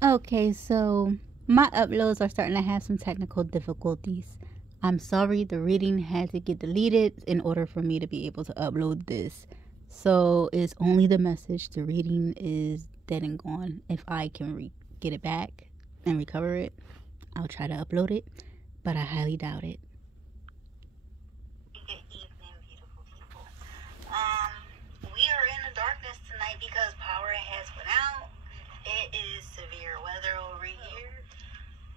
Okay, so my uploads are starting to have some technical difficulties. I'm sorry, the reading had to get deleted in order for me to be able to upload this. So it's only the message. The reading is dead and gone. If I can get it back and recover it, I'll try to upload it, but I highly doubt it. Good evening, beautiful people. We are in the darkness tonight because power has went out. It is severe weather over here.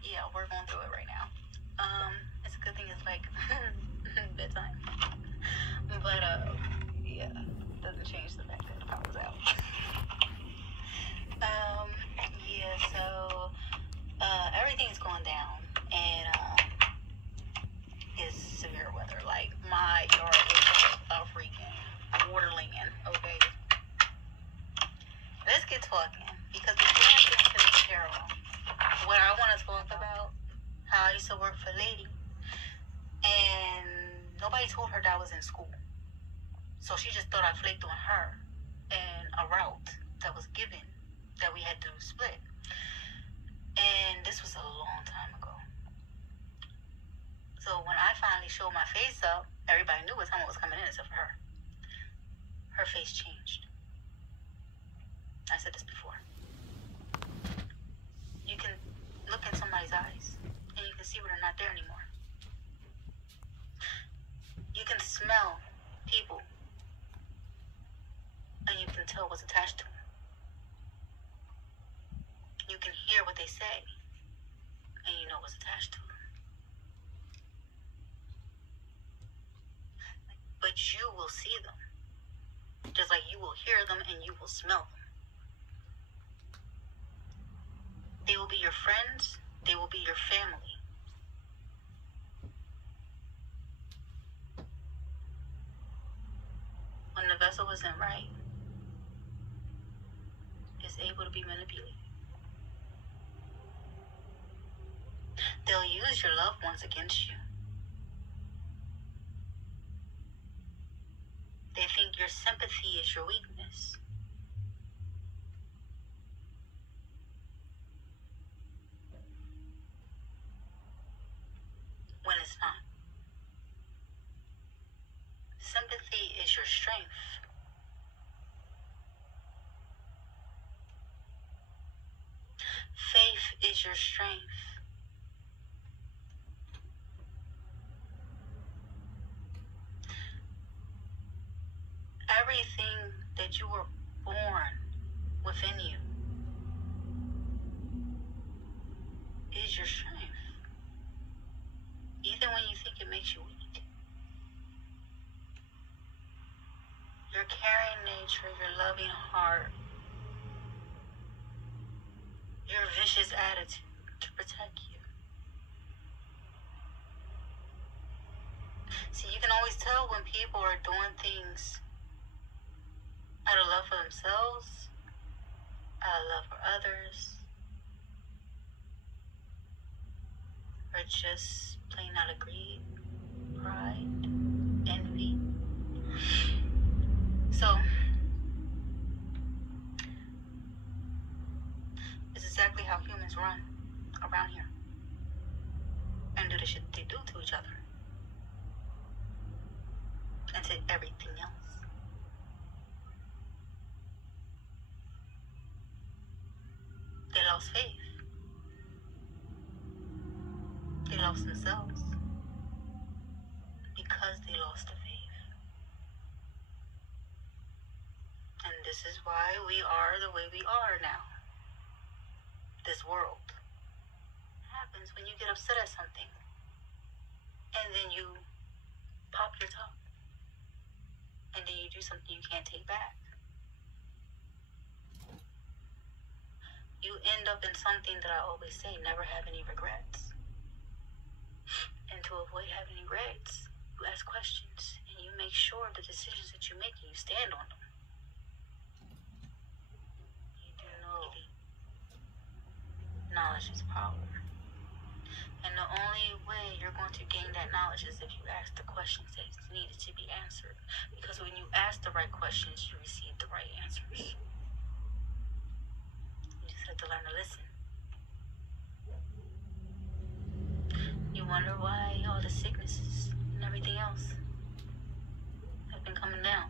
Yeah, we're going through it right now. It's a good thing it's like bedtime. But yeah, doesn't change the fact that the power's out. Yeah, so everything's going down, and it's severe weather. Like, my yard is a freaking waterland, okay? Let's get talking, because before I get into the tarot, what I want to talk about, how I used to work for Lady, and nobody told her that I was in school. So she just thought I flaked on her and a route that was given that we had to split. And this was a long time ago. So when I finally showed my face up, everybody knew what time it was coming in except for her. Her face changed. I said this before. You can look in somebody's eyes and you can see when they're not there anymore. You can smell people and you can tell what's attached to them. You can hear what they say and you know what's attached to them. But you will see them, just like you will hear them and you will smell them. They will be your friends. They will be your family. When the vessel isn't right, it's able to be manipulated. They'll use your loved ones against you. They think your sympathy is your weakness. When it's not. Sympathy is your strength. Faith is your strength. Everything that you were born within you is your strength. Even when you think it makes you weak. Your caring nature, your loving heart, your vicious attitude to protect you. See, you can always tell when people are doing things out of love for themselves, out of love for others, or just plain out of greed, pride, envy. So, it's exactly how humans run around here and do the shit they do to each other and to everything else. They lost faith. They lost themselves because they lost the faith. And this is why we are the way we are now. This world happens when you get upset at something and then you pop your top and then you do something you can't take back. You end up in something that I always say, never have any regrets. And to avoid having regrets, you ask questions and you make sure the decisions that you make, you stand on them. You do know knowledge is power. And the only way you're going to gain that knowledge is if you ask the questions that needed to be answered. Because when you ask the right questions, you receive the right answers. You just have to learn to listen. everything else has been coming down.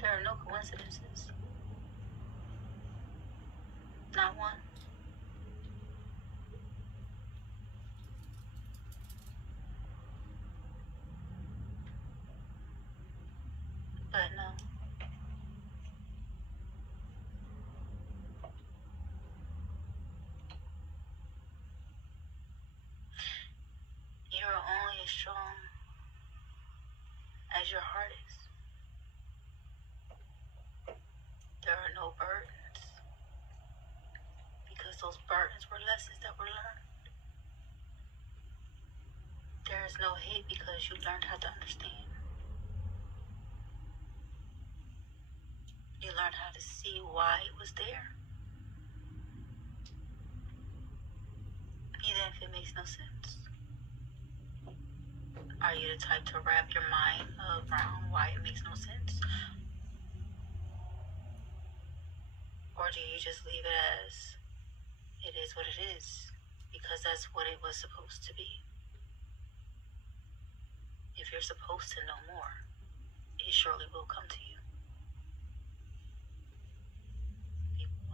There are no coincidences. Not one. But no. You're only as strong as your heart is. There are no burdens, because those burdens were lessons that were learned. There is no hate because you learned how to understand. You learned how to see why it was there, even if it makes no sense. Are you the type to wrap your mind around why it makes no sense? Or do you just leave it as it is what it is, because that's what it was supposed to be? If you're supposed to know more, it surely will come to you.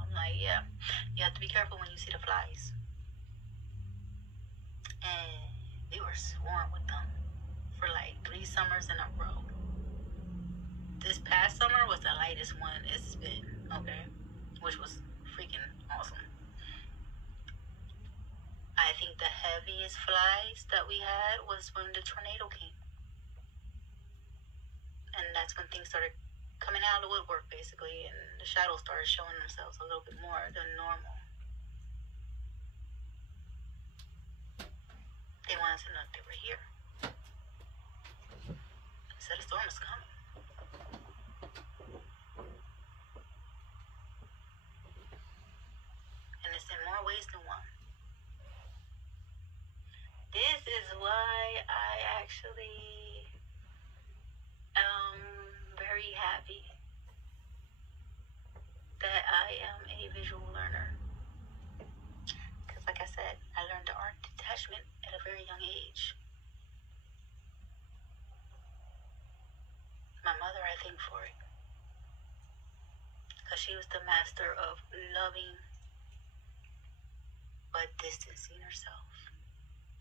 I'm like, yeah, you have to be careful when you see the flies. And we were swarmed with them for like 3 summers in a row. This past summer was the lightest one it's been, okay? Which was freaking awesome. I think the heaviest flies that we had was when the tornado came. And that's when things started coming out of the woodwork, basically, and the shadows started showing themselves a little bit more than normal. They wanted to know if they were here. They said a storm was coming. And it's in more ways than one. This is why I actually am very happy that I am a visual learner. Because like I said, I learned the art of detachment at a very young age. My mother, I thank for it. Because she was the master of loving but distancing herself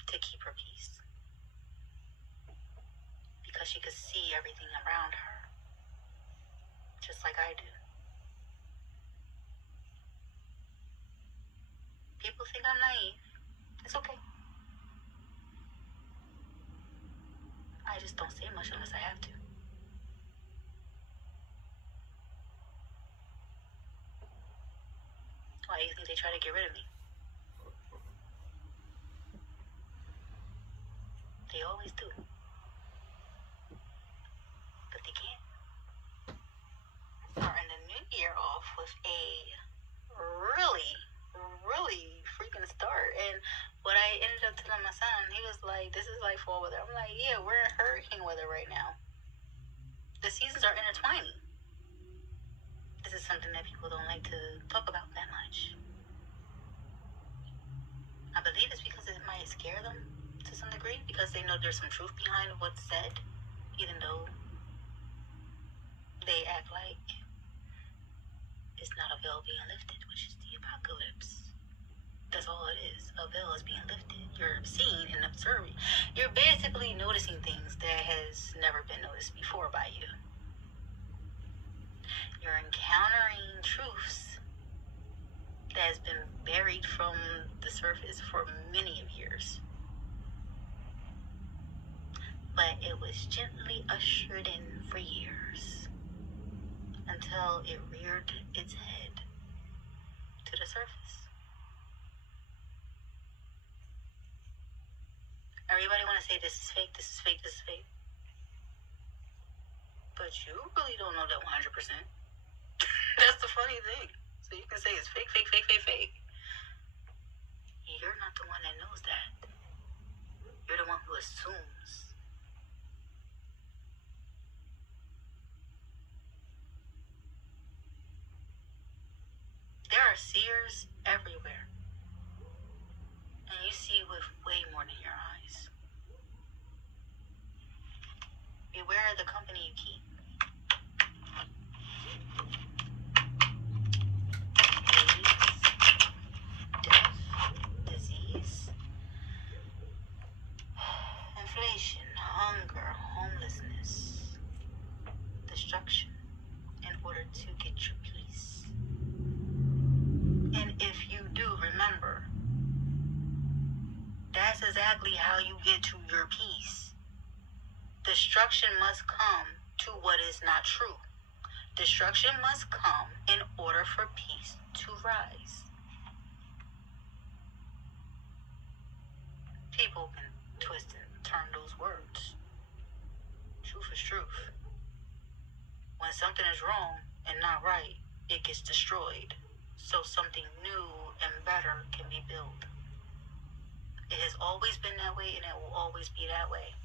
to keep her peace. Because she could see everything around her, just like I do. People think I'm naive. It's okay. I just don't say much unless I have to. Why do you think they try to get rid of me? They always do. But they can't. Starting the new year off with a really freaking start. And what I ended up telling my son, he was like, this is like fall weather. I'm like, yeah, we're in hurricane weather right now. The seasons are intertwining. This is something that people don't like to talk about that much. I believe it's because it might scare them to some degree, because they know there's some truth behind what's said, even though they act like it's not a veil being lifted, which is the apocalypse. That's all it is. A veil is being lifted. You're seeing and observing. You're basically noticing things that has never been noticed before by you. You're encountering truths that has been buried from the surface for many of years. But it was gently ushered in for years until it reared its head to the surface. Everybody want to say this is fake, this is fake, this is fake. But you really don't know that 100%. That's the funny thing. So you can say it's fake, fake, fake, fake, fake. You're not the one that knows that. You're the one who assumes. There are seers everywhere. And you see with way more than your eyes. Beware of the company you keep. Disease, inflation, hunger, homelessness, destruction in order to get your peace. And if you do, remember, that's exactly how you get to your peace. Destruction must come to what is not true. Destruction must come in order for peace to rise. People can twist and turn those words. Truth is truth. When something is wrong and not right, it gets destroyed, so something new and better can be built. It has always been that way, and it will always be that way.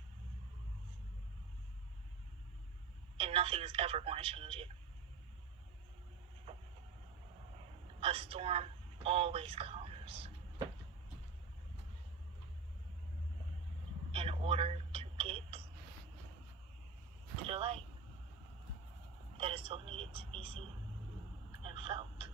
And nothing is ever going to change it. A storm always comes in order to get to the light that is so needed to be seen and felt.